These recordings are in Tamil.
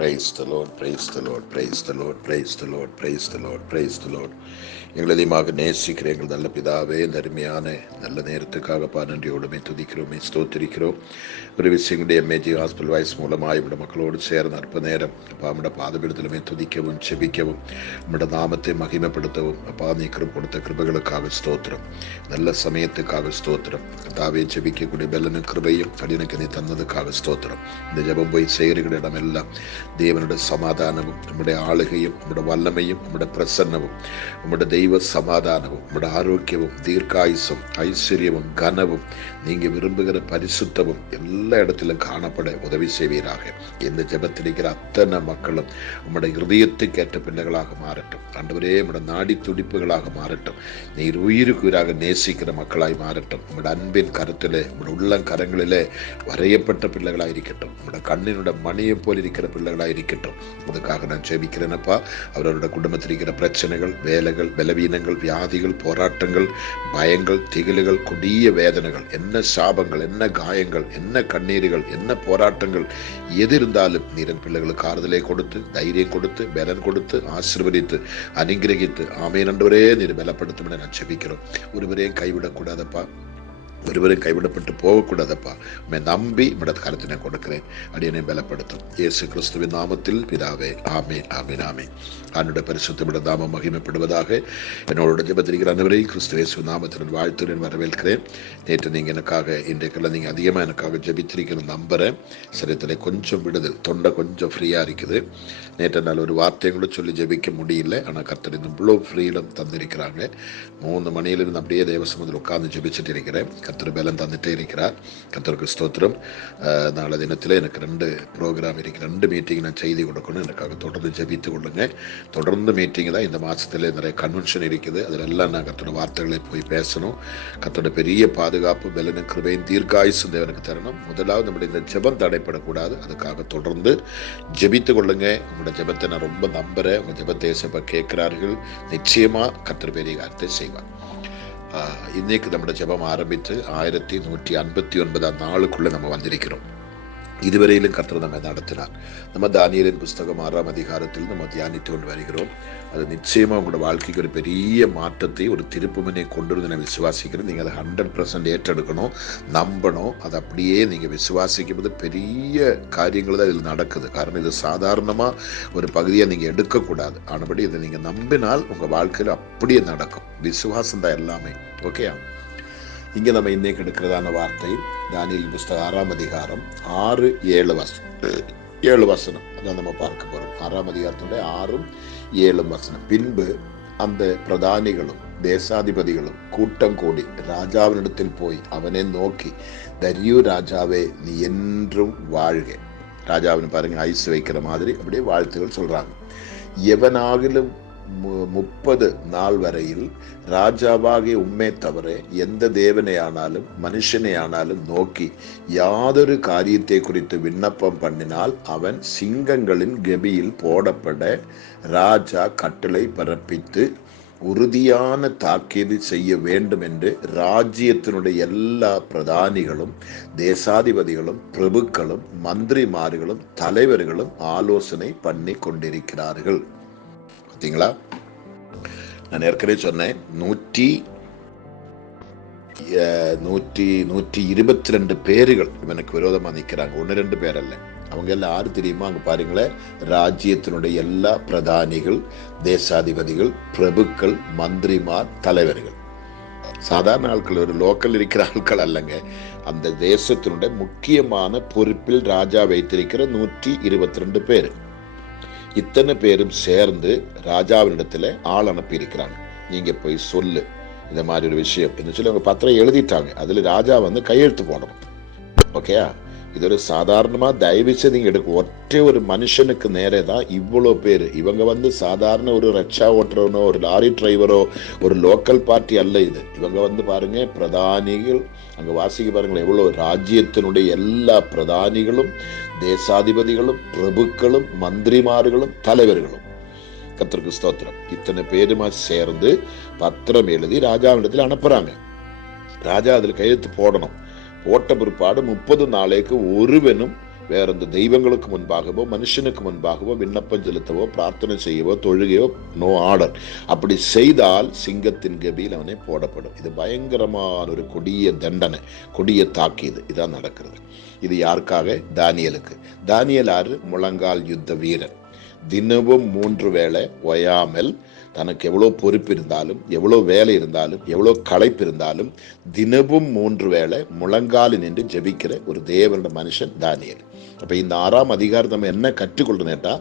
Praise the Lord, praise the Lord, praise the Lord, praise the Lord, praise the Lord, praise the Lord. எங்களை அதிகமாக நேசிக்கிற எங்கள் நல்ல பிதாவே, இந்த அருமையான நல்ல நேரத்துக்காக நன்றியோடுமே துதிக்கிறோமே ஸ்தோத்திரிக்கிறோம். ஒரு விஷயங்களுடைய மேஜி ஹாஸ்பிட்டல் வாய்ஸ் மூலமாக இவட மக்களோடு சேர்ந்த அற்ப நேரம் அப்பா நம்முடைய பாதபீடத்திலுமே துதிக்கவும் செபிக்கவும் நம்முடைய நாமத்தை மகிமைப்படுத்தவும் அப்பா நீக்கிறம் கொடுத்த கிருபைகளுக்காக ஸ்தோத்திரம், நல்ல சமயத்துக்காக ஸ்தோத்திரம். தாவே செபிக்கக்கூடிய பெல்லனும் கிருபையும் கடினக்கு நீ தந்ததுக்காக ஸ்தோத்திரம். இந்த ஜபம் போய் செய்கிற இடமெல்லாம் தேவனுடைய சமாதானமும் நம்முடைய ஆளுகையும் நம்முடைய வல்லமையும் நம்முடைய பிரசன்னமும் நம்முடைய தெய்வ சமாதானமும் நம்முடைய ஆரோக்கியமும் தீர்க்காயுசும் ஐஸ்வர்யமும் கனவும் நீங்க விரும்புகிற பரிசுத்தமும் எல்லா இடத்திலும் காணப்பட உதவி செய்வீராக. இந்த ஜெபத்தில் இருக்கிற அத்தனை மக்களும் நம்முடைய இருதயத்துக்கு ஏற்ற பிள்ளைகளாக மாறட்டும். ஆண்டவரே, நம்முடைய நாடி துடிப்புகளாக மாறட்டும். நீர் உயிருக்கு உயிராக நேசிக்கிற மக்களாய் மாறட்டும். நம்முடைய அன்பின் கருத்திலே நம்முடைய உள்ளங்கரங்களிலே வரையப்பட்ட பிள்ளைகளாக இருக்கட்டும். நம்முடைய கண்ணினுடைய மணியை போல் இருக்கிற பிள்ளைகளாக இருக்கட்டும். அதுக்காக நான் ஜெபிக்கிறேனப்பா. அவரோட குடும்பத்தில் இருக்கிற பிரச்சனைகள், வேலைகள், பலவீனங்கள், வியாதிகள், போராட்டங்கள், பயங்கள், திகில்கள், கொடிய வேதனைகள், என்ன சாபங்கள், என்ன காயங்கள், என்ன கண்ணீர்கள், என்ன போராட்டங்கள் எது இருந்தாலும் நீரன் பிள்ளைகளுக்கு ஆறுதலை கொடுத்து, தைரியம் கொடுத்து, பலன் கொடுத்து, ஆசீர்வதித்து, அனுகிரகித்து ஆமென் ஆண்டவரே நீர் பலப்படுத்தும் என நான் ஜெபிக்கிறோம். ஒருவரையும் கைவிடக்கூடாதப்பா, ஒருவரும் கைவிடப்பட்டு போகக்கூடாதப்பா. உண்மை நம்பி நம்முடைய கருத்தினை கொடுக்கிறேன். அடியனை பலப்படுத்தும் இயேசு கிறிஸ்துவின் நாமத்தில் பிதாவே, ஆமேன் ஆமேன் ஆமேன். ஆண்டவருடைய பரிசுத்தமுடைய நாமம் மகிமைப்படுவதாக. என்னோட ஜெபத்திரிக்கிற அனைவரையும் கிறிஸ்து இயேசு நாமத்தில் வாழ்த்துடன் வரவேற்கிறேன். நேற்று நீங்கள் எனக்காக, இன்றைக்கெல்லாம் நீங்கள் அதிகமாக எனக்காக ஜெபித்திருக்கிற நம்புறேன். சரீரத்தில் கொஞ்சம் விடுதல், தொண்டை கொஞ்சம் ஃப்ரீயாக இருக்குது. நேற்று நாள் ஒரு வார்த்தைகளும் சொல்லி ஜெபிக்க முடியல. ஆனால் கர்த்தர் இந்த இவ்வளோ ஃப்ரீடம் தந்திருக்கிறாங்க. 3 மணியிலிருந்து அப்படியே தேவசமத்தில் உட்கார்ந்து ஜெபிச்சுட்டு இருக்கிறேன். கர்த்தர் பலன் தந்துட்டே இருக்கிறார். கர்த்தருக்கு ஸ்தோத்திரம். நாளை தினத்தில் எனக்கு 2 ப்ரோக்ராம் இருக்கு, 2 மீட்டிங் நான் செய்தி கொடுக்கணும். எனக்காக தொடர்ந்து ஜெபித்து கொள்ளுங்க. தொடர்ந்து மீட்டிங் தான். இந்த மாதத்தில் நிறைய கன்வென்ஷன் இருக்குது. அதிலெல்லாம் நான் கர்த்தரோட வார்த்தைகளை போய் பேசணும். கர்த்தரோட பெரிய பாதுகாப்பு, பலனும் கிருபையும் தீர்க்காயுசும் தேவனுக்கு தரணும். முதலாவது நம்முடைய இந்த ஜெபம் தடைப்படக்கூடாது. அதுக்காக தொடர்ந்து ஜெபித்து கொள்ளுங்க. உங்களோட ஜெபத்தை நான் ரொம்ப நம்புறேன். உங்க ஜெபத்தை சபை கேட்கிறார்கள். நிச்சயமா கர்த்தர் பெரிய காரியத்தை செய்வார். இன்னைக்கு நம்முடைய ஜெபம் ஆரம்பித்து 1159 நாளுக்குள்ள நம்ம வந்திருக்கிறோம். இதுவரையிலும் கர்த்தர் நம்மை நடத்தினார். நம்ம தானியேலின் புஸ்தகம் 6ஆம் அதிகாரத்தில் நம்ம தியானித்து கொண்டு வருகிறோம். அது நிச்சயமா உங்களோட வாழ்க்கைக்கு ஒரு பெரிய மாற்றத்தை, ஒரு திருப்புமுனை கொண்டு வந்து நான் விசுவாசிக்கிறேன். நீங்கள் அதை 100% ஏற்றெடுக்கணும், நம்பணும். அதை அப்படியே நீங்கள் விசுவாசிக்கும் போது பெரிய காரியங்கள் தான் இதில் நடக்குது. காரணம், இது சாதாரணமாக ஒரு பகுதியாக நீங்கள் எடுக்கக்கூடாது. ஆனபடி இதை நீங்கள் நம்பினால் உங்கள் வாழ்க்கையில் அப்படியே நடக்கும். விசுவாசம் தான் எல்லாமே. ஓகே, இங்கே நம்ம இன்னைக்கு எடுக்கிறதான வார்த்தை தானியேல் புஸ்தகம் 6ஆம் அதிகாரம் 6-7 வசனம். அதான் நம்ம பார்க்க போறோம். 6ஆம் அதிகாரத்துடைய 6-7 வசனம். பின்பு அந்த பிரதானிகளும் தேசாதிபதிகளும் கூட்டம் கூடி ராஜாவினிடத்தில் போய் அவனை நோக்கி, தரியு ராஜாவே, நீ என்றும் வாழ்க. ராஜாவின் பாருங்க, ஐஸ் வைக்கிற மாதிரி அப்படியே வாழ்த்துகள் சொல்றாங்க. எவனாகிலும் 30 நாள் வரையில் ராஜாவாகிய உம்மை தவிர எந்த தேவனை ஆனாலும் மனுஷனை ஆனாலும் நோக்கி யாதொரு காரியத்தை குறித்து விண்ணப்பம் பண்ணினால் அவன் சிங்கங்களின் கெபியில் போடப்பட ராஜா கட்டளை பிறப்பித்து உறுதியான தாக்கீது செய்ய வேண்டும் என்று ராஜ்யத்தினுடைய எல்லா பிரதானிகளும் தேசாதிபதிகளும் பிரபுக்களும் மந்திரிமார்களும் தலைவர்களும் ஆலோசனை பண்ணி கொண்டிருக்கிறார்கள். பார்த்தீங்களா? நான் ஏற்கனவே சொன்னேன், 122 பேர்கள் இவனுக்கு விரோதமாக நிற்கிறாங்க. 1-2 பேர் அல்ல. அவங்க எல்லாம் யாரு தெரியுமா? அங்கே பாருங்களேன், ராஜ்யத்தினுடைய எல்லா பிரதானிகள், தேசாதிபதிகள், பிரபுக்கள், மந்திரிமார், தலைவர்கள். சாதாரண ஆட்கள், ஒரு லோக்கல் இருக்கிற ஆட்கள் அல்லங்க. அந்த தேசத்தினுடைய முக்கியமான பொறுப்பில் ராஜா வைத்திருக்கிற 122 பேர். இத்தனை பேரும் சேர்ந்து ராஜாவினிடத்துல ஆள் அனுப்பி இருக்கிறாங்க. நீங்க போய் சொல்லு இந்த மாதிரி ஒரு விஷயம் என்று சொல்லி அவங்க பத்திரம் எழுதிட்டாங்க. அதுல ராஜா கையெழுத்து போடணும். ஓகேயா? இது ஒரு சாதாரணமா தயவு செய்து நீங்க எடுக்க. ஒற்றை ஒரு மனுஷனுக்கு நேரே தான் இவ்வளோ பேர். இவங்க சாதாரண ஒரு ரிக்ஷா ஓட்டுறவனோ, ஒரு லாரி டிரைவரோ, ஒரு லோக்கல் பார்ட்டி அல்ல இது. இவங்க பாருங்க, பிரதானிகள். அங்க வாசிக்க பாருங்களேன், எவ்வளவு ராஜ்யத்தினுடைய எல்லா பிரதானிகளும் தேசாதிபதிகளும் பிரபுக்களும் மந்திரிமார்களும் தலைவர்களும். கர்த்தருக்கு ஸ்தோத்திரம். இத்தனை பேருமா சேர்ந்து பத்திரம் எழுதி ராஜாவிடத்தில் அனுப்புறாங்க. ராஜா அதுல கையெழுத்து போடணும். போட்ட பிற்பாடு 30 நாளைக்கு ஒருவனும் வேற எந்த தெய்வங்களுக்கு முன்பாகவோ மனுஷனுக்கு முன்பாகவோ விண்ணப்பம் செலுத்தவோ பிரார்த்தனை செய்யவோ தொழுகையோ நோ ஆர்டர். அப்படி செய்தால் சிங்கத்தின் கபியில் அவனை போடப்படும். இது பயங்கரமான ஒரு கொடிய தண்டனை, கொடிய தாக்கீது. இதான் நடக்கிறது. இது யாருக்காக? தானியேலுக்கு. தானியேல் யாரு? முழங்கால் யுத்த வீரன். தினமும் 3 வேளை ஓயாமல், தனக்கு எவ்வளோ பொறுப்பு இருந்தாலும், எவ்வளோ வேலை இருந்தாலும், எவ்வளோ களைப்பு இருந்தாலும், தினமும் 3 வேளை முழங்கால் நின்று ஜெபிக்கிற ஒரு தேவனுடைய மனுஷன் தானியேல். அப்போ இந்த 6ஆம் அதிகாரம் நம்ம என்ன கற்றுக்கொள்றேன்ட்டா,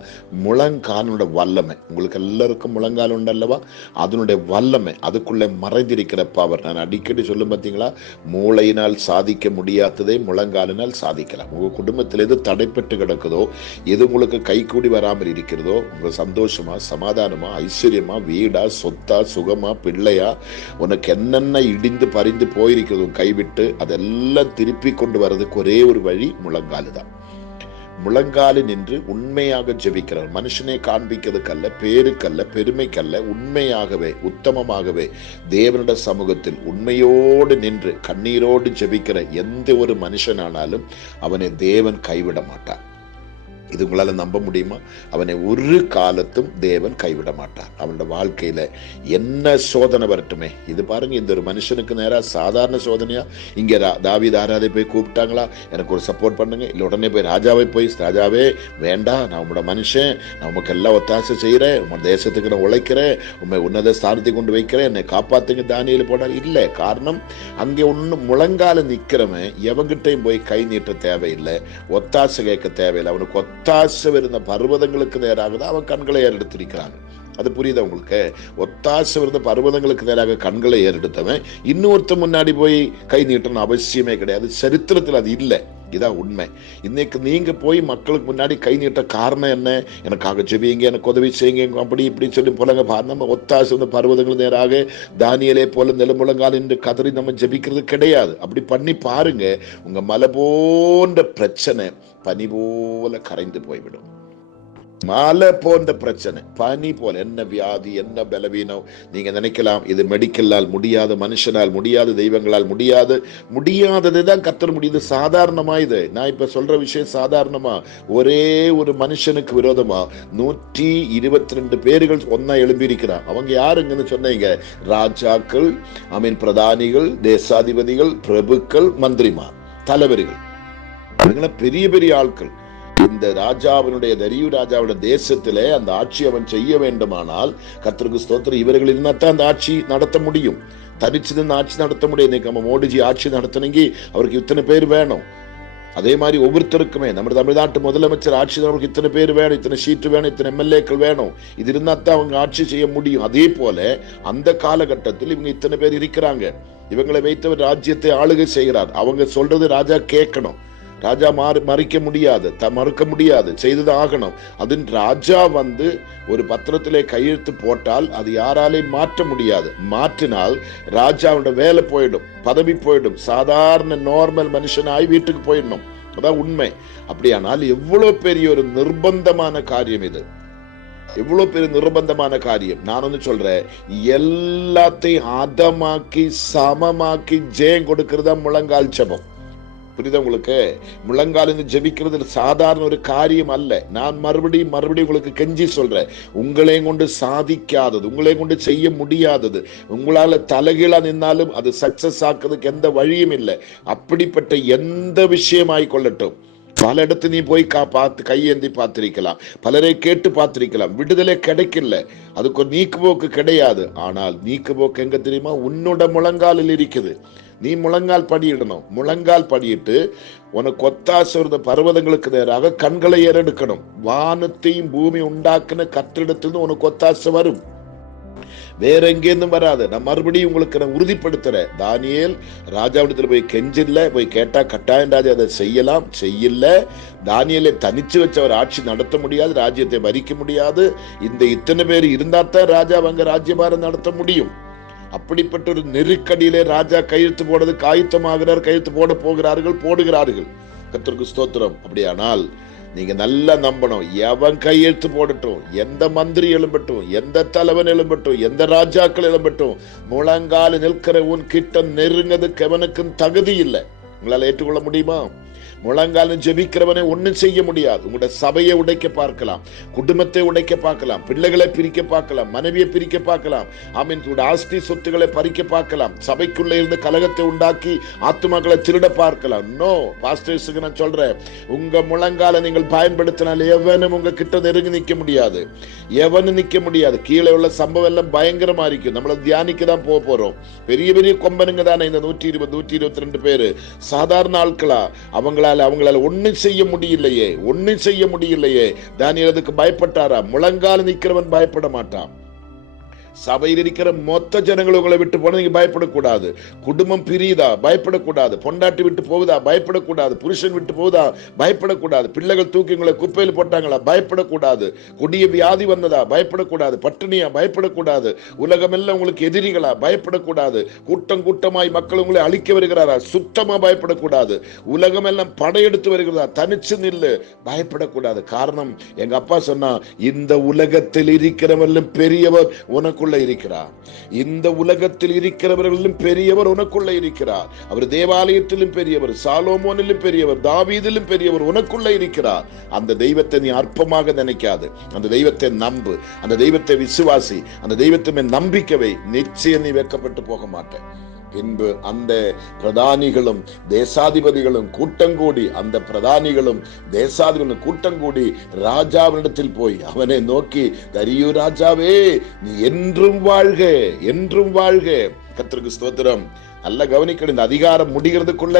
முழங்காலோட வல்லமை. உங்களுக்கு எல்லாருக்கும் முழங்கால் உண்டல்லவா? அதனுடைய வல்லமை, அதுக்குள்ளே மறைந்திருக்கிற பவர். நான் அடிக்கடி சொல்லும் பார்த்தீங்களா, மூளையினால் சாதிக்க முடியாததை முழங்காலினால் சாதிக்கலாம். உங்கள் குடும்பத்தில் எது தடைப்பட்டு கிடக்குதோ, எது உங்களுக்கு கைகூடி வராமல் இருக்கிறதோ, உங்கள் சந்தோஷமா, சமாதானமா, ஐஸ்வர்யமா, வீடா, சொத்தா, சுகமா, பிள்ளையா, உனக்கு என்னென்ன இடிந்து பறிந்து போயிருக்கிறதும் கைவிட்டு அதெல்லாம் திருப்பி கொண்டு வர்றதுக்கு ஒரே ஒரு வழி முழங்காலு தான். முழங்காலு நின்று உண்மையாக ஜெபிக்கிறார். மனுஷனை காண்பிக்கிறதுக்கல்ல, பேருக்கல்ல, பெருமைக்கல்ல, உண்மையாகவே உத்தமமாகவே தேவனுடைய சமூகத்தில் உண்மையோடு நின்று கண்ணீரோடு ஜெபிக்கிற எந்த ஒரு மனுஷனானாலும் அவனை தேவன் கைவிட மாட்டார். இது உங்களால நம்ப முடியுமா? அவனை ஒரு காலத்தும் தேவன் கைவிட மாட்டார். அவனோட வாழ்க்கையில என்ன சோதனை வரட்டுமே. இது பாருங்க, இந்த ஒரு மனுஷனுக்கு நேரா சாதாரண சோதனையா? இங்க தாவீது ஆராதை போய் கூப்பிட்டாங்களா, எனக்கு ஒரு சப்போர்ட் பண்ணுங்க, இல்ல உடனே போய் ராஜாவை போய், ராஜாவே வேண்டாம், நான் உங்களோட மனுஷன், நான் உமக்கு எல்லாம் ஒத்தாசை செய்யறேன், உங்க தேசத்துக்கு நான் உழைக்கிறேன், உண்மை உன்னத ஸ்தானத்தை கொண்டு வைக்கிறேன், என்னை காப்பாத்துங்க தானியேல் போனார். இல்ல, காரணம் அங்கே ஒண்ணு முழங்கால நிக்கிறவன் எவங்கிட்டையும் போய் கை நீட்ட தேவையில்லை, ஒத்தாசை கேட்க தேவையில்லை. அவனுக்கு ஒத்தாசை இருந்த பர்வதங்களுக்கு நேராக தான் அவன் கண்களை ஏறெடுத்திருக்கிறாங்க. அது புரியுதா உங்களுக்கு? ஒத்தாசை இருந்த பர்வதங்களுக்கு நேராக கண்களை ஏறெடுத்தவன் இன்னொருத்த முன்னாடி போய் கை நீட்டணும் அவசியமே கிடையாது. சரித்திரத்தில் அது இல்லை. இதான் உண்மை. இன்னைக்கு நீங்க போய் மக்களுக்கு முன்னாடி கை நீட்ட காரணம் என்ன? எனக்காக ஜெபிங்க, எனக்கு உதவி செய்யுங்க, அப்படி இப்படின்னு சொல்லி போலங்க. நம்ம ஒத்தாசை வந்து பர்வதங்கள் நேராக தானியேலே போல நிலமுழங்கால் என்று கதறி நம்ம ஜெபிக்கிறது கிடையாது. அப்படி பண்ணி பாருங்க, உங்க மலை போன்ற பிரச்சனை பனி போல கரைந்து போய்விடும். மலை போன்ற பிரச்சனை பனி போல. என்ன வியாதி, என்ன பலவீனம், நீங்க நினைக்கலாம் இது மெடிக்கலால் முடியாது, மனுஷனால் முடியாது, தெய்வங்களால் முடியாததை தான் கத்தர் முடியுது. சாதாரணமா இது நான் இப்ப சொல்ற விஷயம் சாதாரணமா. ஒரே ஒரு மனுஷனுக்கு விரோதமா 122 பேர்கள் ஒன்னா எழும்பியிருக்கிறார். அவங்க யாருங்கன்னு சொன்னீங்க? ராஜாக்கள், பிரதானிகள், தேசாதிபதிகள், பிரபுக்கள், மந்திரிமார், தலைவர்கள், பெரிய பெரிய ஆட்கள். இந்த ராஜாவினுடைய தரியு ராஜாவுடைய தேசத்திலே அந்த ஆட்சி அவன் செய்ய வேண்டுமானால், கர்த்தருக்கு ஸ்தோத்திரம், இவர்கள் இருந்தால்தான் அந்த ஆட்சி நடத்த முடியும். தனிச்சுதான் ஆட்சி நடத்த முடியும். இன்னைக்கு நம்ம மோடிஜி ஆட்சி நடத்தணுங்கி அவருக்கு இத்தனை பேர் வேணும். அதே மாதிரி ஒவ்வொருத்தருக்குமே நம்ம தமிழ்நாட்டு முதலமைச்சர் ஆட்சி அவருக்கு இத்தனை பேர் வேணும், இத்தனை சீட்டு வேணும், இத்தனை எம்எல்ஏக்கள் வேணும். இது இருந்தா தான் அவங்க ஆட்சி செய்ய முடியும். அதே போல அந்த காலகட்டத்தில் இவங்க இத்தனை பேர் இருக்கிறாங்க. இவங்களை வைத்தவர் ராஜ்யத்தை ஆளுகை செய்கிறார். அவங்க சொல்றது ராஜா கேட்கணும். ராஜா மறுக்க முடியாது, செய்தது ஆகணும். அதன் ராஜா வந்து ஒரு பத்திரத்திலே கையெழுத்து போட்டால் அது யாராலையும் மாற்ற முடியாது. மாற்றினால் ராஜாவோட வேலை போயிடும், பதவி போயிடும், சாதாரண நார்மல் மனுஷனாய் வீட்டுக்கு போயிடணும். அதான் உண்மை. அப்படியானால் எவ்வளவு பெரிய ஒரு நிர்பந்தமான காரியம் இது, எவ்வளவு பெரிய நிர்பந்தமான காரியம். நான் வந்து சொல்றேன், எல்லாத்தையும் அதமாக்கி சமமாக்கி ஜெயம் கொடுக்கறதா முழங்கால் ஜெபம். புரியுதா உங்களுக்கு? முழங்கால் ஜெபிக்கிறது சாதாரண ஒரு காரியம் அல்ல. நான் மறுபடியும் உங்களுக்கு கெஞ்சி சொல்றேன், உங்களையும் கொண்டு சாதிக்காதது, உங்களையும் கொண்டு செய்ய முடியாதது, உங்களால தலைகீழா நின்னாலும் அது சக்சஸ் ஆக்குறதுக்கு எந்த வழியும் இல்லை. அப்படிப்பட்ட எந்த விஷயமாய் கொள்ளட்டும், பல இடத்து நீ போய் பார்த்து கையேந்தி பார்த்திருக்கலாம், பலரை கேட்டு பார்த்திருக்கலாம், விடுதலை கிடைக்கல, அதுக்கு ஒரு நீக்குப்போக்கு கிடையாது. ஆனால் நீக்குப்போக்கு எங்க தெரியுமா? உன்னோட முழங்காலில் இருக்குது. நீ முழங்கால் படியிடணும். முழங்கால் படியிட்டு உனக்கு ஒத்தாசை இருந்த பர்வதங்களுக்கு நேராக கண்களை ஏறெடுக்கணும். வானத்தையும் பூமி உண்டாக்குன கர்த்தரிடத்திலிருந்து உனக்கு ஒத்தாசை வரும், வேற எங்கேருந்தும் வராது. நான் மறுபடியும் உங்களுக்கு நான் உறுதிப்படுத்துறேன். தானியேல் ராஜாவிடத்துல போய் கெஞ்சில்ல, போய் கேட்டா கட்டாயம் ராஜா அதை செய்யல. தானியேலை தனிச்சு வச்சு அவர் ஆட்சி நடத்த முடியாது, ராஜ்யத்தை வரிக்க முடியாது. இந்த இத்தனை பேர் இருந்தா தான் ராஜா அங்க ராஜ்யபாரம் நடத்த முடியும். அப்படிப்பட்ட ஒரு நெருக்கடியிலே ராஜா கையெழுத்து போடுறதுக்கு ஆயத்தமாகிறார், கையெழுத்து போடுகிறார்கள். கர்த்தருக்கு ஸ்தோத்திரம். அப்படியானால் நீங்க நல்லா நம்பணும், எவன் கையெழுத்து போடட்டும், எந்த மந்திரி எழும்பட்டும், எந்த தலைவன் எழும்பட்டும், எந்த ராஜாக்கள் எழும்பட்டும், முழங்கால நிற்கிற உன் கிட்ட நெருங்கிறதுக்கு எவனுக்கும் தகுதி இல்லை. உங்களால ஏற்றுக்கொள்ள முடியுமா? முழங்காலும் ஜெபிக்கிறவனை ஒன்னும் செய்ய முடியாது. உங்களுடைய சபையை உடைக்க பார்க்கலாம், குடும்பத்தை உடைக்க பார்க்கலாம், பிள்ளைகளை பிரிக்க பார்க்கலாம், மனைவியை பிரிக்க பார்க்கலாம், ஆமீன், ஆஸ்தி சொத்துக்களை பறிக்க பார்க்கலாம், சபைக்குள்ள இருந்து கலகத்தை உண்டாக்கி ஆத்துமாக்களை திருட பார்க்கலாம். நோ, பாஸ்டர்ஸுக்கு நான் சொல்றேன், உங்க முழங்கால நீங்கள் பயன்படுத்தினால் எவனும் உங்க கிட்ட நெருங்கி நிக்க முடியாது, எவனும் நிக்க முடியாது. கீழே உள்ள சம்பவம் எல்லாம் பயங்கரமா இருக்கும். நம்மள தியானிக்க தான் போறோம். பெரிய பெரிய கொம்பனுங்க தானே இந்த 120 122 பேரு, சாதாரண ஆட்களா? அவங்களால ஒன்னும் செய்ய முடியலையே, ஒன்னும் செய்ய முடியலையே. தானியேல் அதுக்கு பயப்பட்டாரா? முழங்கால நிக்கிறவன் பயப்பட மாட்டான். சபையில் இருக்கிற மொத்த ஜனங்கள் உங்களை விட்டு போன நீங்க பயப்படக்கூடாது. குடும்பம் பிரியுதா? பயப்படக்கூடாது. பொண்டாட்டி விட்டு போகுதா? பயப்படக்கூடாது. புருஷன் விட்டு போகுதா? பயப்படக்கூடாது. பிள்ளைகள் தூக்கி உங்களை குப்பையில் போட்டாங்களா? பயப்படக்கூடாது. கொடிய வியாதி வந்ததா? பயப்படக்கூடாது. பட்டினியா? பயப்படக்கூடாது. உலகமெல்லாம் உங்களுக்கு எதிரிகளா? பயப்படக்கூடாது. கூட்டம் கூட்டமாய் மக்கள் உங்களை அழிக்க வருகிறாரா? சுத்தமா பயப்படக்கூடாது. உலகமெல்லாம் படையெடுத்து வருகிறதா? தனிச்சு நில்லு, பயப்படக்கூடாது. காரணம், எங்க அப்பா சொன்னா, இந்த உலகத்தில் இருக்கிறவர்களும் பெரியவர் உனக்குள்ள இருக்கிறார். இந்த உலகத்தில் இருக்கிறவர்களும் பெரியவர் உனக்குள்ள இருக்கிறார். அவர் தேவாலயத்திலும் பெரியவர், சாலோமோனிலும் பெரியவர், தாவீதிலும் பெரியவர் உனக்குள்ள இருக்கிறார். அந்த தெய்வத்தை நீ அற்பமாக நினைக்காது. அந்த தெய்வத்தை நம்பு, அந்த தெய்வத்தை விசுவாசி, அந்த தெய்வத்தை நம்பிக்கவை. நிச்சயம் நீ வெட்கப்பட்டு போக மாட்டேன். பின்பு அந்த பிரதானிகளும் தேசாதிபதிகளும் கூட்டங்கூடி, அந்த பிரதானிகளும் தேசாதிபதிகளும் கூட்டங்கூடி ராஜாவினிடத்தில் போய் அவனை நோக்கி, தரியு ராஜாவே, நீ என்றும் வாழ்க, என்றும் வாழ்க. கர்த்தருக்கு ஸ்தோத்திரம். நல்ல கவனிக்கணும். இந்த அதிகாரம் முடிகிறதுக்குள்ள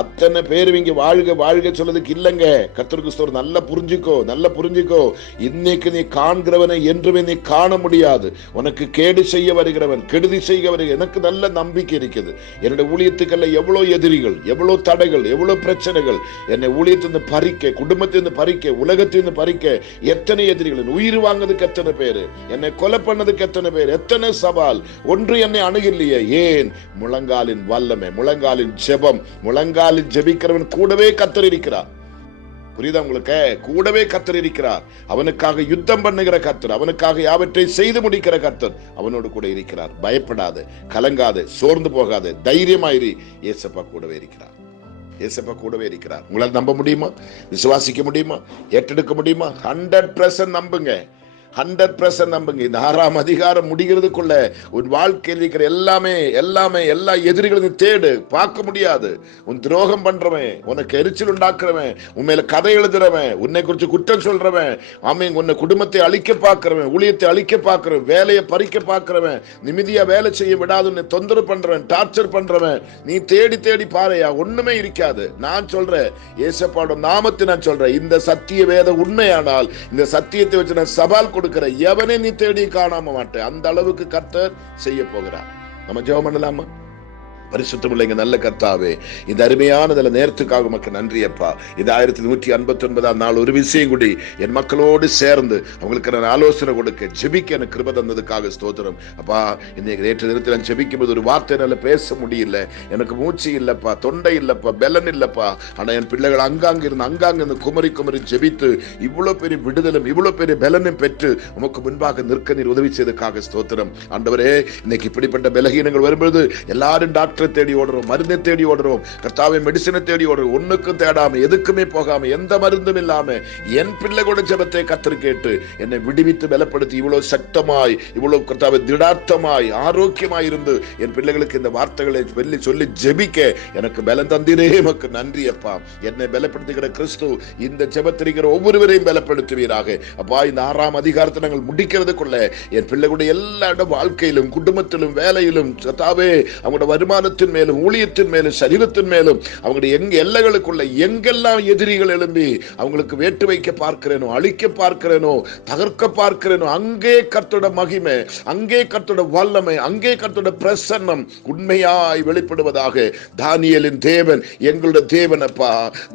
அத்தனை பேர் இங்க வாழ்க வாழ்க சொல்லதுக்கு இல்லைங்க. கர்த்தருக்கு ஸ்தோத்திரம். நல்லா புரிஞ்சுக்கோ, நல்லா புரிஞ்சுக்கோ. இன்னைக்கு நீ காண்கிறவனை என்றுமே நீ காண முடியாது. உனக்கு கேடு செய்ய வருகிறவன், கெடுதி செய்ய வருகிற, எனக்கு நல்ல நம்பிக்கை இருக்குது. என்னுடைய ஊழியத்துக்கல்ல எவ்வளவு எதிரிகள், எவ்வளவு தடைகள், எவ்வளவு பிரச்சனைகள், என்னை ஊழியத்திலிருந்து பறிக்க, குடும்பத்திலிருந்து பறிக்க, உலகத்திலிருந்து பறிக்க எத்தனை எதிரிகள், உயிர் வாங்குறதுக்கு எத்தனை பேரு, என்னை கொலை பண்ணதுக்கு எத்தனை பேர், எத்தனை சவால், ஒன்று என்னை அணுகலையே. ஏன்? முழங்காலின் வல்லமை, முழங்காலின் ஜெபம், முழங்காலில் ஜெபிக்கிறவன் கூடவே கர்த்தர் இருக்கிறார். புரியுதா உங்களுக்கு? கூடவே கர்த்தர் இருக்கிறார். அவனுக்காக யுத்தம் பண்ணுகிற கர்த்தர், அவனுக்காக யாவற்றை செய்து முடிக்கிற கர்த்தர் அவனோடு கூட இருக்கிறார். பயப்படாது, கலங்காது, சோர்ந்து போகாது, தைரியமாயிரு. ஏசப்பா கூடவே இருக்கிறார். ஏசப்பா கூடவே இருக்கிறார். உங்களால் நம்ப முடியுமா? விசுவாசிக்க முடியுமா? ஏற்றெடுக்க முடியுமா? 100% நம்புங்க. 100% நம்புங்க. இந்த 6ஆம் அதிகாரம் முடிகிறதுக்குள்ள உன் வாழ்க்கையில் இருக்கிற எல்லாமே எல்லா எதிரிகளையும் தேடு. பார்க்க முடியாது. உன் துரோகம் பண்றவன், உனக்கு எரிச்சல் உண்டாக்குறவன், உண்மையில கதை எழுதுறவன், உன்னை குறித்து குற்றம் சொல்றவன், ஆமீன், உன்னை குடும்பத்தை அழிக்க பார்க்கிறவன், ஊழியத்தை அழிக்க பார்க்கிறவன், வேலையை பறிக்க பார்க்கிறவன், நிம்மதியா வேலை செய்ய விடாது உன்னை தொந்தரவு பண்றவன், டார்ச்சர் பண்றவன், நீ தேடி தேடி பாறையா, ஒண்ணுமே இருக்காது. நான் சொல்றேன், ஏசப்பாவோட நாமத்தை நான் சொல்றேன், இந்த சத்திய வேத உண்மையானால் இந்த சத்தியத்தை வச்சு நான் சவால் கொடுக்கிற எவனே நீ தேடி காணாம மாட்டேன். அந்த அளவுக்கு கர்த்தர் செய்ய போகிறார். நம்ம ஜெபம் பண்ணலாமா? பரிசுத்தமுள்ள நல்ல கர்த்தாவே, இந்த அருமையான நேரத்துக்காக உமக்கு நன்றி அப்பா. இது 1159ஆம் நாள் ஒரு விஷயம் கூடி என் மக்களோடு சேர்ந்து அவங்களுக்கு நான் ஆலோசனை கொடுக்க ஜெபிக்க எனக்கு கிருபை தந்ததுக்காக ஸ்தோத்திரம் அப்பா. இன்னைக்கு நேற்று தினத்தில் நான் ஜெபிக்கும் போது ஒரு வார்த்தை என்னால பேச முடியல, எனக்கு மூச்சு இல்லப்பா, தொண்டை இல்லப்பா, பெலன் இல்லப்பா. ஆனா என் பிள்ளைகள் அங்காங்கிருந்து குமரி ஜெபித்து இவ்வளவு பெரிய விடுதலும் இவ்வளவு பெரிய பெலனும் பெற்று உமக்கு முன்பாக நிற்க நீர் உதவி செய்ததுக்காக ஸ்தோத்திரம் ஆண்டவரே. இன்னைக்கு இப்படிப்பட்ட பலகீனங்கள் வரும்போது எல்லாரும் டாக்டர் தேடி ஓடுறோம், மருந்தை தேடி ஓடுறோம், கர்த்தாவே மெடிசனை தேடி ஓடுறோம். ஒண்ணுக்கும் தேடாம, எதுக்குமே போகாம, எந்த மருந்தும் இல்லாம என் பிள்ளைகளோட ஜெபத்தை கர்த்தர் கேட்டு என்னை விடுவித்து பலப்படுத்தி இவ்வளவு சக்தமாய், இவ்வளவு கர்த்தாவே திடார்த்தமாய், ஆரோக்கியமாய் இருந்து என் பிள்ளைகளுக்கு இந்த வார்த்தைகளை சொல்லி ஜெபிக்க எனக்கு பலம் தந்தீரே, உமக்கு நன்றி அப்பா. என்னை பலப்படுத்துகிற கிறிஸ்து இந்த ஜெபத்திரிக்கிற ஒவ்வொருவரையும் பலப்படுத்துவீராக அப்பா. இந்த 6ஆம் அதிகாரத்தை நாங்கள் முடிக்கிறதுக்குள்ள என் பிள்ளைகளுடைய எல்லா வாழ்க்கையிலும், குடும்பத்திலும், வேலையிலும் கர்த்தாவே அவங்களோட வருமானத்தின் மேலும், ஊழியத்தின் மேலும், சரீரத்தின் மேலும், அவங்களுடைய எல்லைகளுக்குள்ள எங்கெல்லாம் எதிரிகள் எழும்பி அவங்களுக்கு வேட்டு வைக்க பார்க்கிறேனோ, அழிக்க பார்க்கிறேனோ, தகர்க்க பார்க்கிறேனோ, அங்கே கர்த்தருடைய மகிமை, அங்கே கர்த்தருடைய வல்லமை, அங்கே கர்த்தருடைய பிரசன்னம் உண்மையாய் வெளிப்படுவதாக. தானியேலின் தேவன் எங்களுடைய தேவனப்பா,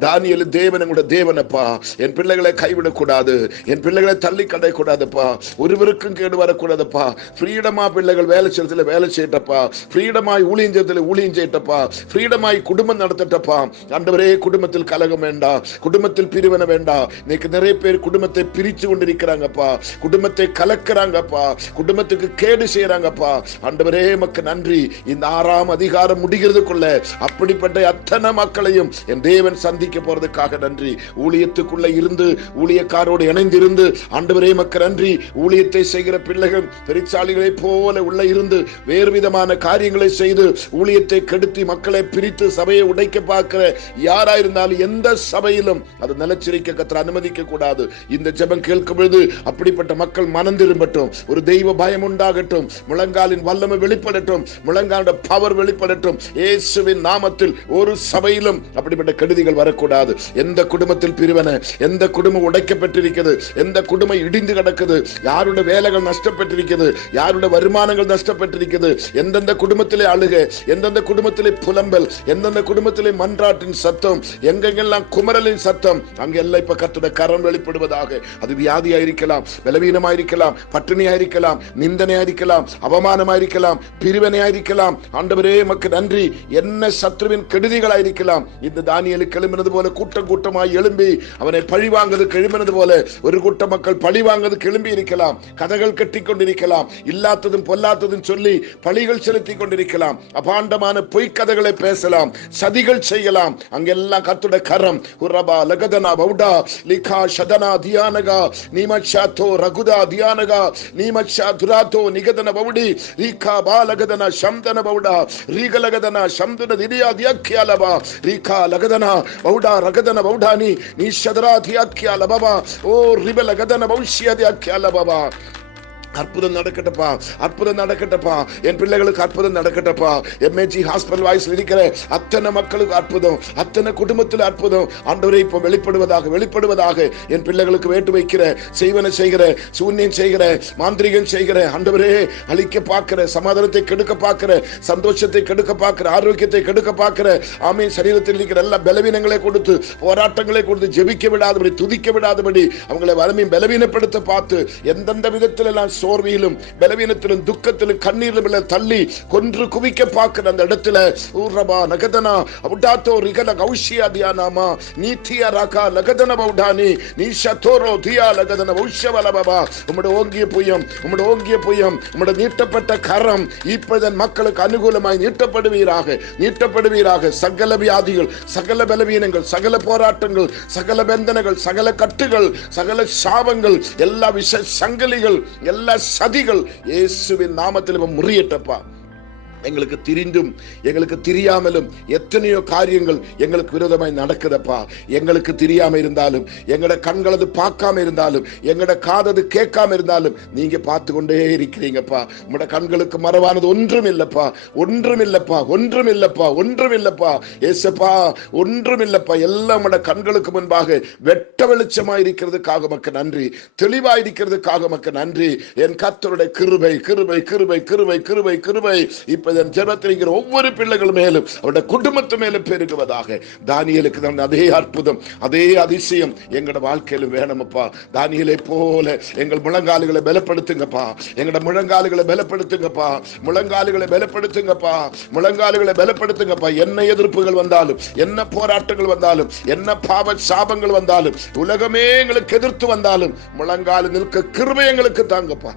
தானியேலின் தேவன் எங்களுடைய தேவனப்பா. என் பிள்ளைகளை கைவிடக்கூடாது, என் பிள்ளைகளை தள்ளி கடையக்கூடாதுப்பா, ஒருவருக்கும் கேடு வரக்கூடாதுப்பா. ஃப்ரீடமா பிள்ளைகள் வேலை செய்யறதுல வேலை செய்யட்டப்பா, ஃப்ரீடமாய் ஊழியஞ்சத்துல இடத்துல ஊழியம் செய்யட்டப்பா, ஃப்ரீடமாய் குடும்பம் நடத்தட்டப்பா. ஆண்டவரே, குடும்பத்தில் கலகம் வேண்டாம், குடும்பத்தில் பிரிவினை வேண்டாம். இன்னைக்கு நிறைய பேர் குடும்பத்தை பிரிச்சு கொண்டிருக்கிறாங்கப்பா, குடும்பத்தை கலக்கிறாங்கப்பா, குடும்பத்துக்கு கேடு செய்யறாங்கப்பா. ஆண்டவரே, மக்கு நன்றி. இந்த 6ஆம் அதிகாரம் முடிகிறதுக்குள்ள அப்படிப்பட்ட அத்தனை மக்களையும் என் தேவன் சந்திக்க போறதுக்காக நன்றி. ஊழியத்துக்குள்ள இருந்து ஊழியக்காரோடு இணைந்திருந்து ஆண்டவரே மக்கு நன்றி. ஊழியத்தை செய்கிற பிள்ளைகள் பெரிச்சாளிகளை போல உள்ள இருந்து வேறு விதமான காரியங்களை செய்து ஊழியத்தை கெடுத்தி மக்களை பிரித்து சபையை உடைக்க பார்க்கிற யாராயிருந்தாலும் எந்த சபையிலும் அது நிலச்சிரிக்க கர்த்தர் அனுமதிக்க கூடாது. இந்த ஜெபம் கேட்கும் பொழுது அப்படிப்பட்ட மக்கள் மனம் திரும்பட்டும், ஒரு தெய்வ பயம் உண்டாகட்டும், முழங்காலின் வல்லமை வெளிப்படட்டும், முழங்கால பவர் வெளிப்படட்டும். இயேசுவின் நாமத்தில் ஒரு சபையிலும் அப்படிப்பட்ட கெடுதிகள் வரக்கூடாது. எந்த குடும்பத்தில் பிரிவினை, எந்த குடும்பம் உடைக்கப்பட்டிருக்கிறது, எந்த குடும்பம் இடிந்து கிடக்குது, யாருடைய வேலைகள் நஷ்டப்பட்டிருக்கிறது, யாருடைய வருமானங்கள் நஷ்டப்பட்டிருக்கிறது, எந்தெந்த குடும்பத்திலே அழுக, எந்தெந்த குடும்பத்திலே புலம்பல், எந்தெந்த குடும்பத்திலே மன்றாட்டின் சத்தம், எங்கெங்கெல்லாம் குமரலின் சத்தம், அங்கெல்லாம் இப்ப கர்த்தருடைய கரம் வெளிப்படுவதாக. அது வியாதியாயிருக்கலாம், பலவீனமாயிருக்கலாம், பட்டினியாயிருக்கலாம், நிந்தனையாயிருக்கலாம், அவமானமாயிருக்கலாம், பிரிவினையாயிருக்கலாம். ஆண்டவரே மக்கு நன்றி. என்ன சத்ருவின் கெடுதிகளாயிருக்கலாம். இந்த தானியேலுக்கு எழும்பினது போல கூட்டம் கூட்டமாய் எழும்பி அவனை பழிவாங்கிறதுக்கு எழும்பினது போல ஒரு கூட்ட மக்கள் பழிவாங்கிறதுக்கு எழும்பி இருக்கலாம். கதைகள் கட்டி கொண்டிருக்கலாம், இல்லாததும் பொல்லாததும் சொல்லி பழிகள் செலுத்தி கொண்டிருக்கலாம், அபாண்டமான பொய்க்கதைகளை பேசலாம், சதிகள் செய்யலாம். அங்கெல்லாம் கர்த்தருடைய கரம் உரபா லகதனா பௌடா லிகா ஷதனா தியானகா நீமச்சாதோ ரகுதா தியானகா நீமச்சா துராதோ நிகதன பௌடி ரிகா பாலகதனா சம்தன பௌடா ரிகலகதனா சம்தன தியா தியக்யாலபா ரிகா லகதனா பௌடா ரகதன பௌடானி நீ ஷதரா தியக்யாலபா ஓ ரிபலகதன பௌஷ்யா தியக்யாலபா. அற்புதம் நடக்கட்டப்பா, அற்புதம் நடக்கட்டப்பா, என் பிள்ளைகளுக்கு அற்புதம் நடக்கட்டப்பா. எம்ஏஜி ஹாஸ்பிட்டல் வாய்ஸ் இருக்கிற அத்தனை மக்களுக்கு அற்புதம், அத்தனை குடும்பத்தில் அற்புதம் ஆண்டவரே இப்ப வெளிப்படுவதாக, வெளிப்படுவதாக. என் பிள்ளைகளுக்கு வேட்டு வைக்கிற, செய்வன செய்கிற, சூன்யம் செய்கிற, மாந்திரிகம் செய்கிற, ஆண்டவரே அழிக்க பார்க்கிற, சமாதானத்தை கெடுக்க பார்க்கிற, சந்தோஷத்தை கெடுக்க பார்க்கிற, ஆரோக்கியத்தை கெடுக்க பார்க்கிற, ஆமீன், சரீரத்தில் இருக்கிற எல்லா பலவீனங்களை கொடுத்து, போராட்டங்களை கொடுத்து, ஜெபிக்க விடாதபடி, துதிக்க விடாதபடி அவங்களை வறுமையும் பலவீனப்படுத்த பார்த்து எந்தெந்த விதத்தில் எல்லாம் சோர்வியிலும் பலவீனத்திலும் துக்கத்திலும் கண்ணீரிலும் தள்ளி கொன்று குவிக்க பார்க்கிற அந்த இடத்துல ஊரபா நகதனா அவுடாத்தோ ரிகல கௌஷியா தியானாமா நீத்தியா ராகா லகதன பௌடானி நீஷதோரோ தியா லகதன உஷவலபா. உம்முடைய ஓங்கிய புயம், உம்முடைய ஓங்கிய புயம், உம்முடைய நீட்டப்பட்ட கரம் இப்பதன் மக்களுக்கு அனுகூலமாய் நீட்டப்படுவீராக, நீட்டப்படுவீராக. சகல வியாதிகள், சகல பலவீனங்கள், சகல போராட்டங்கள், சகல பந்தனைகள், சகல கட்டுகள், சகல சாபங்கள், எல்லா விஷ சங்கிலிகள், எல்லா சதிகள் இயேசுவின் நாமத்தில் முறியட்டப்பா. எங்களுக்கு தெரிந்தும் எங்களுக்கு தெரியாமலும் எத்தனையோ காரியங்கள் எங்களுக்கு விரோதமாய் நடக்குதப்பா. எங்களுக்கு தெரியாம இருந்தாலும், எங்களோட கண்களது பார்க்காம இருந்தாலும், எங்களோட காதது கேட்காம இருந்தாலும் நீங்க பார்த்து கொண்டே இருக்கிறீங்கப்பா. உங்களோட கண்களுக்கு மறவானது ஒன்றும் இல்லப்பா, ஒன்றும் இல்லப்பா, ஒன்றும் இல்லப்பா, ஒன்றும் இல்லப்பா. ஏசப்பா ஒன்றும் இல்லப்பா. எல்லாம் உங்களோட கண்களுக்கு முன்பாக வெட்ட வெளிச்சமாய் இருக்கிறதுக்காக மக்கு நன்றி, தெளிவாய் இருக்கிறதுக்காக மக்கு நன்றி. என் கர்த்தருடைய கிருபை, கிருபை, கிருபை, கிருபை, கிருபை, கிருபை இப்ப ஜெபத்தில் ஒவ்வொரு பிள்ளைகள் மேலும் அவருடைய குடும்பத்து மேலும் பெருகுவதாக. தானியேலுக்கு தான் அதே அற்புதம், அதே அதிசயம் எங்களோட வாழ்க்கையிலும் வேணுமப்பா. தானியேலை போல எங்கள் முழங்காலுகளை பலப்படுத்துங்கப்பா, எங்களோட முழங்காலுகளை பலப்படுத்துங்கப்பா, முழங்காலுகளை பலப்படுத்துங்கப்பா, முழங்காலுகளை பலப்படுத்துங்கப்பா. என்ன எதிர்ப்புகள் வந்தாலும், என்ன போராட்டங்கள் வந்தாலும், என்ன பாவ சாபங்கள் வந்தாலும், உலகமே எங்களுக்கு எதிர்த்து வந்தாலும் முழங்கால் நிற்க கிருபை எங்களுக்கு தாங்கப்பா.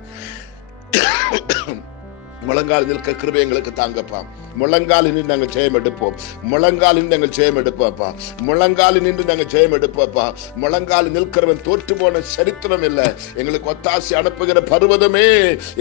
முழங்கால் நிற்க கிருபை எங்களுக்கு தாங்கப்பா. முழங்காலில் நின்று நாங்கள் ஜெயம் எடுப்போம், முழங்காலில் நாங்கள் ஜெயம் எடுப்போப்பா, முழங்காலில் நின்று நாங்கள் ஜெயம் எடுப்போப்பா. முழங்காலில் நிற்கிறவன் தோற்று போன சரித்திரம் இல்லை. எங்களுக்கு ஒத்தாசை அனுப்புகிற பருவதமே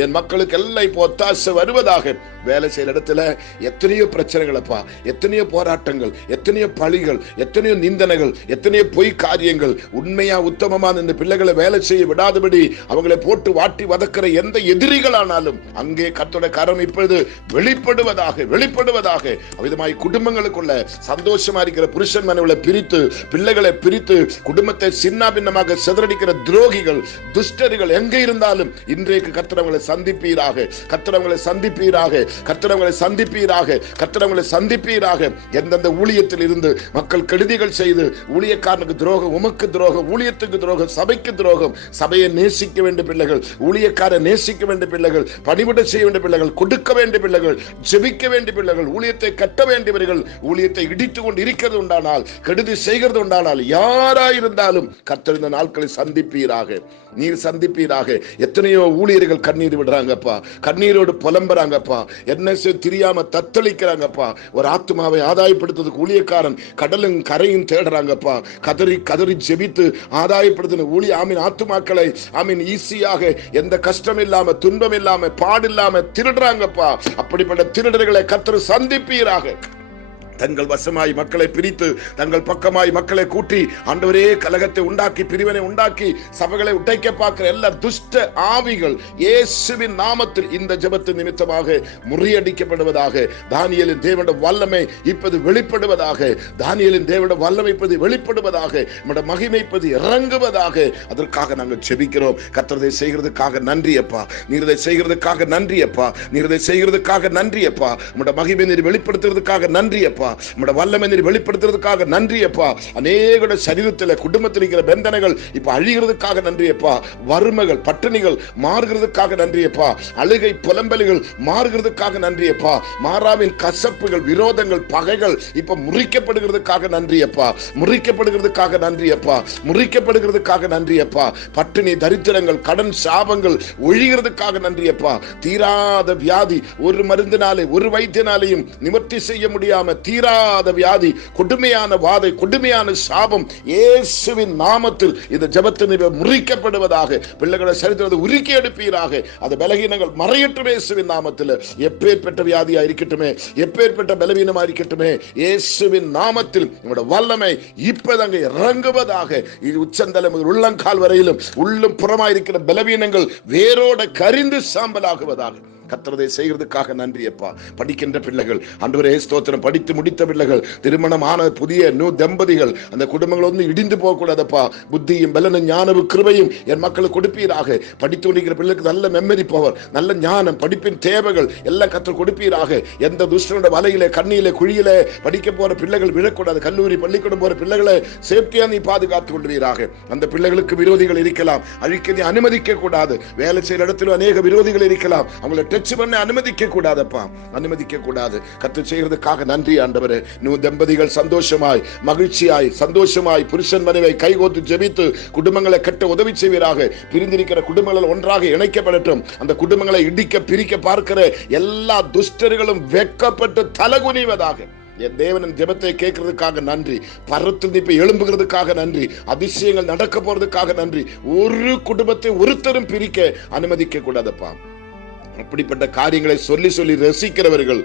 என் மக்களுக்கு எல்லாம் இப்போ ஒத்தாசை வருவதாக. வேலை செய்யற இடத்துல எத்தனையோ பிரச்சனைகளப்பா, எத்தனையோ போராட்டங்கள், எத்தனையோ பழிகள், எத்தனையோ நிந்தனைகள், எத்தனையோ பொய் காரியங்கள். உண்மையா உத்தமமான இந்த பிள்ளைகளை வேலை செய்ய விடாதபடி அவங்களை போட்டு வாட்டி வதக்கிற எந்த எதிரிகளானாலும் அங்கே கர்த்தருடைய கரம் இப்பொழுது வெளிப்படுவதாக, வெளிப்படுவதாக. அவ்விதமாய் குடும்பங்களுக்குள்ள சந்தோஷமா இருக்கிற புருஷன் மனைவிகளை பிரித்து, பிள்ளைகளை பிரித்து, குடும்பத்தை சின்ன பின்னமாக சிதறடிக்கிற துரோகிகள், துஷ்டர்கள் எங்கே இருந்தாலும் இன்றைக்கு கர்த்தரவங்களை சந்திப்பீராக, கர்த்தரவங்களை சந்திப்பீராக, கர்த்தரவங்களை சந்திப்பீராக, கர்த்தரவங்களை சந்திப்பீராக. எந்தெந்த ஊழியத்தில் இருந்து மக்கள் கெடுதிகள் செய்து ஊழியக்காரனுக்கு துரோகம், உமக்கு துரோகம், ஊழியத்துக்கு துரோகம், சபைக்கு துரோகம், சபையை நேசிக்க வேண்டிய பிள்ளைகள், ஊழியக்காரை நேசிக்க வேண்டிய பிள்ளைகள், பணிவிட செய்ய வேண்டிய பிள்ளைகள் பிள்ளைகள், கொடுக்க வேண்டிய பிள்ளைகள், ஜெபிக்க வேண்டிய பிள்ளைகள், ஊழியத்தை கட்ட வேண்டியவர்கள், ஊழியத்தை இடித்துக் கொண்டு இருக்கிறது உண்டானால், கெடுதி செய்கிறது உண்டானால், யாராயிருந்தாலும் கர்த்தர் இந்த நாட்களை சந்திப்பீராக, நீர் சந்திப்பீராக. எத்தனையோ ஊழியர்கள் கண்ணீர் விடுறாங்கப்பா, கண்ணீரோடு புலம்புறாங்கப்பா, என்ன தெரியாம தத்தளிக்கிறாங்கப்பா. ஒரு ஆத்மாவை ஆதாயப்படுத்துறதுக்கு ஊழியக்காரன் கடலும் கரையும் தேடுறாங்கப்பா. கதறி கதறி ஜெபித்து ஆதாயப்படுத்தின ஊழிய ஆத்துமாக்களை ஈஸியாக எந்த கஷ்டம் இல்லாம, துன்பம் இல்லாம, பாடில்லாம திருடுறாங்கப்பா. அப்படிப்பட்ட திருடர்களை கர்த்தர் சந்திப்பீராக. தங்கள் வசமாய் மக்களை பிரித்து, தங்கள் பக்கமாய் மக்களை கூட்டி, ஆண்டவரே கலகத்தை உண்டாக்கி, பிரிவினை உண்டாக்கி, சபைகளை உடைக்க பார்க்கிற எல்லா துஷ்ட ஆவிகள் இயேசுவின் நாமத்தில் இந்த ஜெபத்தின் நிமித்தமாக முறியடிக்கப்படுவதாக. தானியேலின் தேவனுடைய வல்லமை இப்போது வெளிப்படுவதாக. தானியேலின் தேவனுடைய வல்லமை இப்போது வெளிப்படுவதாக. நம்முடைய மகிமை இப்போது இறங்குவதாக. அதற்காக நாங்கள் ஜெபிக்கிறோம். கர்த்தரை செய்கிறதுக்காக நன்றி அப்பா, நீரதை செய்கிறதுக்காக நன்றி அப்பா, நீரதை செய்கிறதுக்காக நன்றி அப்பா, நம்முடைய மகிமை நீர் வெளிப்படுத்துறதுக்காக நன்றி அப்பா, நம்முடைய வல்லமை நீர் வெளிப்படுத்துறதுக்காக நன்றி அப்பா. அநேக சரீரத்தில், குடும்பத்தில் இருக்கிற பந்தனைகள் இப்ப அழிகிறதுக்காக நன்றி அப்பா. வறுமைகள், பட்டினிகள் மாறுகிறதுக்காக நன்றி அப்பா. அழுகை, புலம்பல்கள் மாறுகிறதுக்காக நன்றி அப்பா. மாறாவின் கசப்புகள், விரோதங்கள், பகைகள் இப்ப முறிக்கப்படுகிறதுக்காக நன்றி அப்பா, முறிக்கப்படுகிறதுக்காக நன்றி அப்பா, முறிக்கப்படுகிறதுக்காக நன்றி அப்பா. பட்டினி, தரித்திரங்கள், கடன், சாபங்கள் ஒழிகிறதுக்காக நன்றி அப்பா. தீராத வியாதி ஒரு மருந்தினாலே, ஒரு வைத்தியனாலையும் நிவர்த்தி செய்ய முடியாம தீராத வியாதி, கொடுமையான வாதை, கொடுமையான சாபம் இயேசுவின் நாமத்தில் இந்த ஜெபத்தின் முறிக்கப்படுவதாக. பிள்ளைகளை சரித்திரத்தை உருக்கி எடுப்பீராக. அது பலகீனங்கள் மறையட்டுமே இயேசுவின் நாமத்தில். எப்பேற்பட்ட வியாதியா இருக்கட்டுமே, எப்பேற்பட்ட பலவீனமா இருக்கட்டுமே, இயேசுவின் நாமத்தில் நம்முடைய வல்லமை இப்பதாங்க இறங்குவதாக. இது உச்சந்தலை முதல் உள்ளங்கால் வரையிலும் உள்ளும் புறமாயிருக்கிற பலவீனங்கள் வேரோட கரிந்து சாம்பலாகுவதாக. கர்த்தரை செய்கிறதுக்காக நன்றி அப்பா. படிக்கின்ற பிள்ளைகள், ஆண்டவரே ஸ்தோத்திரம், படித்து முடித்த பிள்ளைகள், திருமணமான புதிய தம்பதிகள், அந்த குடும்பங்கள் வந்து இடிந்து போக கூடாதப்பா. புத்தியும் பலனும் ஞானமும் கிருபையும் என் மக்களுக்கு கொடுப்பீராக. படித்து முடிக்கிற பிள்ளைக்கு நல்ல மெமரி பவர், நல்ல ஞானம், படிப்பின் தேவைகள் எல்லாம் கர்த்தர் கொடுப்பீராக. எந்த துஷ்டனோட வலையிலே, கண்ணியிலே, குழியிலே படிக்க போற பிள்ளைகள் விழக்கூடாது. கல்லூரி, பள்ளிக்கூடம் போற பிள்ளைகளை சேஃப்டியா நீ பாதுகாத்துக் கொள்வீராக. அந்த பிள்ளைகளுக்கு விரோதிகள் இருக்கலாம், அழிக்க நீ அனுமதிக்க கூடாது. வேலை செய்யற இடத்துல அநேக விரோதிகள் இருக்கலாம், அவங்களை அனுமதிக்க கூடாதப்பா, அனுமதிக்க கூடாது. கர்த்தர் செய்கிறதுக்காக நன்றி ஆண்டவரே. தம்பதிகள் சந்தோஷமாய், மகிழ்ச்சியாய், சந்தோஷமாய் புருஷன் மனைவி கைகோத்து ஜெபித்து குடும்பங்களை கட்ட உதவி செய்வீராக. பிரிந்திருக்கிற குடும்பங்கள் ஒன்றாக இணைக்கப்படட்டும். அந்த குடும்பங்களை இடிக்க, பிரிக்க பார்க்கிற எல்லா துஷ்டர்களும் வெட்கப்பட்டு தலகுனிவதாக. என் தேவனின் ஜெபத்தை கேட்கறதுக்காக நன்றி, பரத்து இப்ப எழும்புகிறதுக்காக நன்றி, அதிசயங்கள் நடக்க போறதுக்காக நன்றி. ஒரு குடும்பத்தை ஒருத்தரும் பிரிக்க அனுமதிக்க கூடாதப்பா. அப்படிப்பட்ட காரியங்களை சொல்லி சொல்லி ரசிக்கிறவர்கள்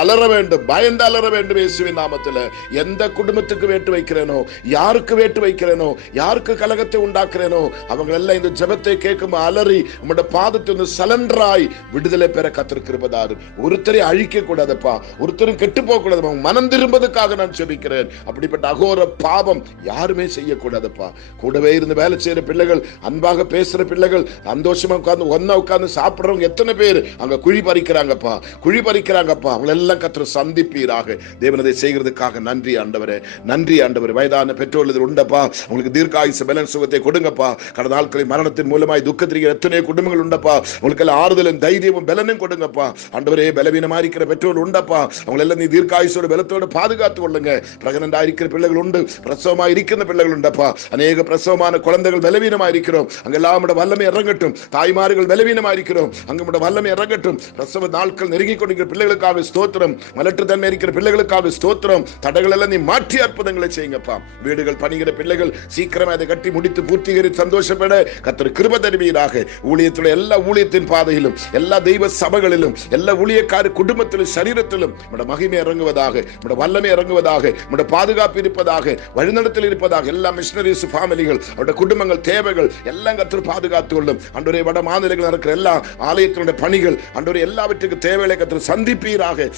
அலற வேண்டும், பயந்து அலற வேண்டும் இயேசுவின் நாமத்தில். எந்த குடும்பத்துக்கு வேட்டு வைக்கிறேனோ, யாருக்கு வேட்டு வைக்கிறேனோ, யாருக்கு கலகத்தை உண்டாக்குறேனோ, அவங்க எல்லாம் இந்த ஜெபத்தை கேட்கும் அலறி உங்களுடைய பாதத்தை சலன்றாய் விடுதலை பெற கத்திருக்கிறதாரு. ஒருத்தரை அழிக்க கூடாதப்பா, ஒருத்தரும் கெட்டு போக கூடாது. மனம் திரும்பதுக்காக நான் ஜெபிக்கிறேன். அப்படிப்பட்ட அகோர பாவம் யாருமே செய்யக்கூடாதப்பா. கூடவே இருந்து வேலை செய்யற பிள்ளைகள், அன்பாக பேசுற பிள்ளைகள், சந்தோஷமா உட்கார்ந்து ஒன்னா உட்கார்ந்து சாப்பிடுறவங்க எத்தனை பேர் அங்க குழி பறிக்கிறாங்கப்பா, குழி பறிக்கிறாங்கப்பா. அவங்க எல்லாம் கர்த்தர் சந்திப்பீராக. தேவனதை செய்கிறதுக்காக நன்றி ஆண்டவரே, நன்றி ஆண்டவரே. வயதான பெற்றோர்கள் உண்டப்பா, உங்களுக்கு தீர்க்காயுசு பலன் சுகத்தை கொடுங்கப்பா. கடந்த நாட்களில் மரணத்தின் மூலமாய் துக்கத்திற்கு எத்தனையோ குடும்பங்கள் உண்டப்பா, உங்களுக்கு எல்லாம் ஆறுதலும் தைரியமும் பலனும் கொடுங்கப்பா. ஆண்டவரே, பலவீனமா இருக்கிற பெற்றோர்கள் உண்டப்பா, அவங்க எல்லாம் நீ தீர்க்காயுசோட பலத்தோடு பாதுகாத்து கொள்ளுங்க. பிரெக்னன்டா இருக்கிற பிள்ளைகள் உண்டு, பிரசவமா இருக்கிற பிள்ளைகள் உண்டப்பா. அநேக பிரசவமான குழந்தைகள் பலவீனமா இருக்கிறோம், அங்கெல்லாம் வல்லமை இறங்கட்டும். தாய்மார்கள் பலவீனமா இருக்கிறோம், அங்க வல்லமை இறங்கட்டும். பிரசவ நாட்கள் நெருங்கி கொண்டிருக்கிற பிள்ளைகளுக்காக ஸ்தோத்திரம், மலட்டு தன்மை இருக்கிற பிள்ளைகளுக்காக ஸ்தோத்திரம். தடைகள் எல்லாம் நீ மாற்றி அற்புதங்களை செய்யுங்கப்பா. வீடுகள் பணிகிற பிள்ளைகள் சீக்கிரமா அதை கட்டி முடித்து பூர்த்தீகரித்து சந்தோஷப்பட கர்த்தர் கிருபை தருவீராக. ஊழியத்துடைய எல்லா ஊழியத்தின் பாதையிலும், எல்லா தெய்வ சபைகளிலும், எல்லா ஊழியக்கார குடும்பத்திலும், சரீரத்திலும் நம்முடைய மகிமை இறங்குவதாக, நம்முடைய வல்லமை இறங்குவதாக, நம்முடைய பாதுகாப்பு இருப்பதாக, வழிநடத்தல் இருப்பதாக. எல்லா மிஷனரிஸ் ஃபேமிலிகள், அவருடைய குடும்பங்கள், தேவைகள் எல்லாம் கர்த்தர் பாதுகாத்துக் கொள்ளும். அன்றைய வட மாநிலங்கள் நடக்கிற எல்லா ஆலயத்தினுடைய பணிகள், அன்றைய எல்லாவற்றுக்கும் தேவைகளை கர்த்தர் சந்திப்பீராக,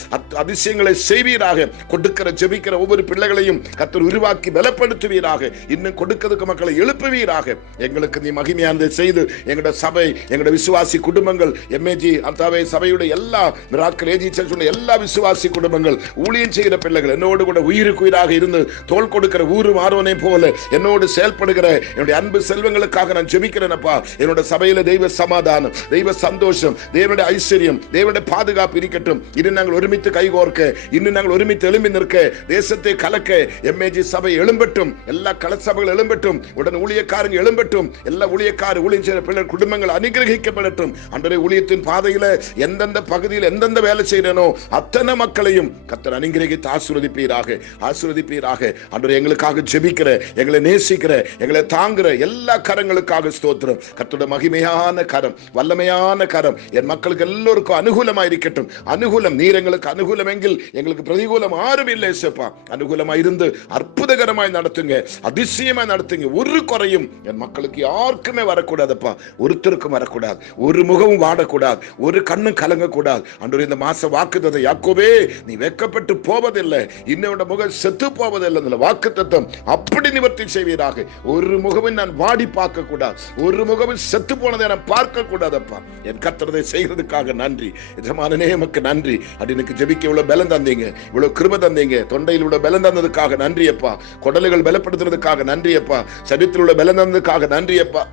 அதிசயங்களை செய்வீராக. கொடுக்கிற ஜெபிக்கிற ஒவ்வொரு பிள்ளைகளையும் கர்த்தர் உருவாக்கி பலப்படுத்துவீராக. இன்னும் கொடுக்கிறதுக்கு மக்களை எழுப்புவீராக. எங்களுக்கு நீ மகிமையானதை செய்து எங்களுடைய சபை, எங்களுடைய விசுவாசி குடும்பங்கள், எம்ஏஜி அந்தாவே சபையுடைய எல்லா மிராக்கிள் ஏஜி சர்ச்சுடைய எல்லா விசுவாசி குடும்பங்கள், ஊழியம் செய்கிற பிள்ளைகள், என்னோடு கூட உயிருக்கு உயிராக இருந்து தோள் கொடுக்கிற ஊரு மாறுவனை போல என்னோடு செயல்படுகிற என்னுடைய அன்பு செல்வங்களுக்காக நான் ஜெபிக்கிறேன் அப்பா. என்னோட சபையில தெய்வ சமாதானம், தெய்வ சந்தோஷம், சந்தோஷம், தேவனுடைய ஐஸ்வர்யம், தேவனுடைய பாதுகாப்பு இருக்கட்டும். இன்னும் நாங்கள் ஒருமித்து கைகோர்க்க, இன்னும் நாங்கள் ஒருமித்து எழும்பி நிற்க, தேசத்தை கலக்க எம்ஏஜி சபை எழும்பட்டும், எல்லா கலசபைகள் எழும்பட்டும், உடன் ஊழியக்காரங்க எழும்பட்டும், எல்லா ஊழியக்கார ஊழியம் செய்கிற பிள்ளை குடும்பங்கள் அனுகிரகிக்கப்படட்டும். அன்றைய ஊழியத்தின் பாதையில எந்தெந்த பகுதியில் எந்தெந்த வேலை செய்யறனோ அத்தனை மக்களையும் கர்த்தர் அனுகிரகித்து ஆசீர்வதிப்பீராக, ஆசீர்வதிப்பீராக. அன்றைய எங்களுக்காக ஜெபிக்கிற, எங்களை நேசிக்கிற, எங்களை தாங்குற எல்லா கரங்களுக்காக ஸ்தோத்திரம். கர்த்தருடைய மகிமையான கரம், வல்லமையான கரம் என் மக்களுக்கு எல்லோருக்கும் அனுகூலமாக இருக்கட்டும். அனுகூலம், நீர் எங்களுக்கு அனுகூலம் எங்கில் எங்களுக்கு பிரதிகூலம் ஆறும் இல்லை சேப்பா. அனுகூலமாய் இருந்து அற்புதகரமாய் நடத்துங்க, அதிசயமாய் நடத்துங்க. ஒரு குறையும் என் மக்களுக்கு யாருக்குமே வரக்கூடாதுப்பா, ஒருத்தருக்கும் வரக்கூடாது, ஒரு முகமும் வாடக்கூடாது, ஒரு கண்ணும் கலங்கக்கூடாது. அன்று இந்த மாச வாக்குத்தத்தை, யாக்கோபே நீ வெட்கப்பட்டு போவதில்லை, இன்னோட முகம் செத்து போவதில்லை, வாக்குத்தத்தம் அப்படி நிவர்த்தி செய்வீராக. ஒரு முகமும் நான் வாடி பார்க்க கூடாது, ஒரு முகமும் செத்து போனதை நான் பார்க்க கூடாதப்பா. என் கர்த்தரை செய்கிறதுக்காக நன்றி, எஜமானனே உமக்கு நன்றி. எனக்கு ஜெபிக்க இவ்வளவு பலம் தந்தீங்க, இவ்வளவு கிருபை தந்தீங்க, தொண்டையில் இவ்வளவு பலம் தந்ததுக்காக நன்றி அப்பா, குடலுகள் பலப்படுத்துறதுக்காக நன்றி அப்பா, சரீரத்தில் உள்ள பலம் தந்ததுக்காக நன்றி அப்பா.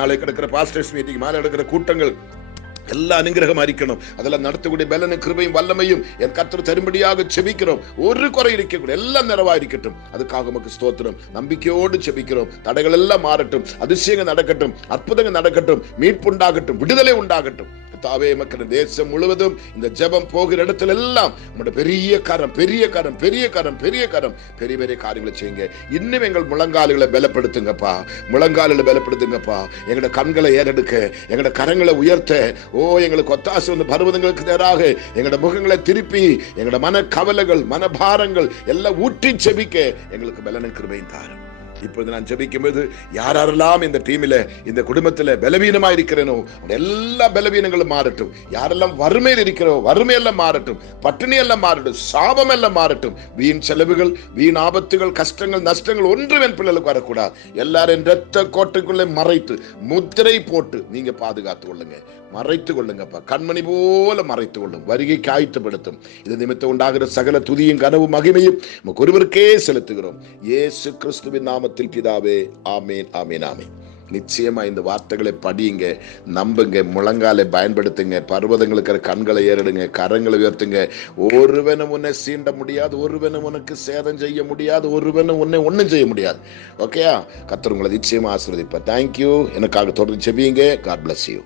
நாளை கிடக்கிற பாஸ்டர்ஸ் மீட்டிங், மேலே நடக்கிற கூட்டங்கள் எல்லாம் அனுகிரகம் அறிக்கணும். அதெல்லாம் நடத்தக்கூடிய பலனும் கிருபையும் வல்லமையும் என் கர்த்தர் தரும்படியாக செபிக்கிறோம். ஒரு குறை இருக்கக்கூடாது, எல்லாம் நிறைவாயிருக்கட்டும். அதுக்காக உமக்கு ஸ்தோத்திரம். நம்பிக்கையோடு செபிக்கிறோம். தடைகள் எல்லாம் மாறட்டும், அதிசயங்கள் நடக்கட்டும், அற்புதங்கள் நடக்கட்டும், மீட்பு உண்டாகட்டும், விடுதலை உண்டாகட்டும். தாவே மக்கள் தேசம் முழுவதும் இந்த ஜெபம் போகிற இடத்துல எல்லாம் நம்முடைய பெரிய கரம், பெரிய கரம், பெரிய கரம், பெரிய கரம், பெரிய பெரிய காரியங்களை செய்யுங்க. இன்னும் எங்கள் முழங்கால்களை பலப்படுத்துங்கப்பா, முழங்கால்களை பலப்படுத்துங்கப்பா. எங்களோட கண்களை ஏறெடுக்க, எங்களோட கரங்களை உயர்த்த, எங்களுக்கு ஒத்தாசை வந்து பர்வதங்களுக்கு நேராக எங்களோட முகங்களை திருப்பி, எங்களோட மன கவலைகள், மனபாரங்கள் எல்லாம் ஊற்றி செபிக்க எங்களுக்கு பலனும் கிருபையும் தாரும். இப்பொழுது நான் ஜெபிக்கும் போது யாரெல்லாம் இந்த டீமில், இந்த குடும்பத்தில் பலவீனமா இருக்கிறேனோ எல்லா பலவீனங்களும் மாறட்டும். யாரெல்லாம் வறுமையில் இருக்கிறோ வறுமையெல்லாம் மாறட்டும், பட்டினி எல்லாம் மாறட்டும், சாபம் எல்லாம் மாறட்டும். வீண் செலவுகள், வீண் ஆபத்துகள், கஷ்டங்கள், நஷ்டங்கள் ஒன்றும் என் பிள்ளைகளுக்கு வரக்கூடாது. எல்லாரும் இரத்த கோட்டைக்குள்ளே மறைத்து முத்திரை போட்டு நீங்க பாதுகாத்து கொள்ளுங்க, மறைத்து கொள்ளுங்கப்பா. கண்மணி போல மறைத்து கொள்ளும். வருகைக்கு ஆயத்தப்படுத்தும். இது நிமித்தம் உண்டாகிற சகல துதியும் கனவும் மகிமையும் ஒருவருக்கே செலுத்துகிறோம், இயேசு கிறிஸ்துவின் நாமத்தில் பிதாவே. ஆமேன், ஆமேன், ஆமேன். நிச்சயமா இந்த வார்த்தைகளை படியுங்க, நம்புங்க, முழங்காலை பயன்படுத்துங்க, பர்வதங்களுக்கு கண்களை ஏறிடுங்க, கரங்களை உயர்த்துங்க. ஒருவனும் உன்னை சீண்ட முடியாது, ஒருவனும் உனக்கு சேதம் செய்ய முடியாது, ஒருவனும் உன்னை ஒன்னும் செய்ய முடியாது. ஓகேயா? கர்த்தர் உங்களை நிச்சயமா ஆசீர்வதிப்பார். தேங்க்யூ. எனக்காக தொடர்ந்து செபியுங்க. God bless you.